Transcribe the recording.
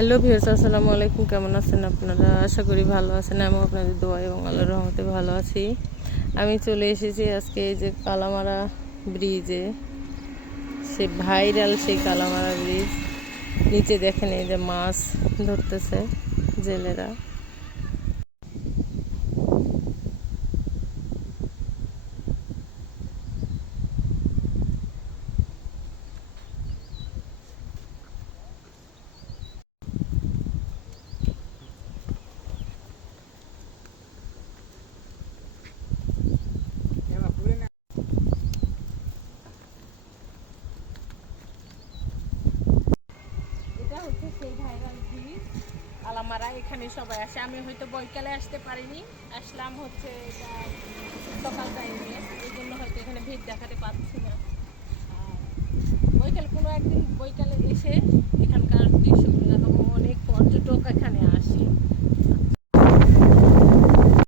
Hello viewers, আসসালামু আলাইকুম। কেমন আছেন আপনারা? আশা করি ভালো আছেন। আমিও আপনাদের দোয়া এবং আল্লাহর রহমতে ভালো আছি। আমি চলে এসেছি আজকে এই যে কালামারা ব্রিজে, সে ভাইরাল সেই কালামারা ব্রিজ। নিচে দেখেন এই যে মাছ ধরতেছে জেলেরা। এটা হচ্ছে সেই ভাইরাল ব্রিজ কালামারা। এখানে সবাই আসে। আমি হয়তো বৈকালে আসতে পারিনি, আসলাম হচ্ছে সকাল টাইমে, এই জন্য হয়তো এখানে ভিড় দেখাতে পাচ্ছি না। বৈকালে কোনো একদিন বৈকালে এসে এখানকার দৃশ্যগুলো দেখাবো। অনেক পর্যটক এখানে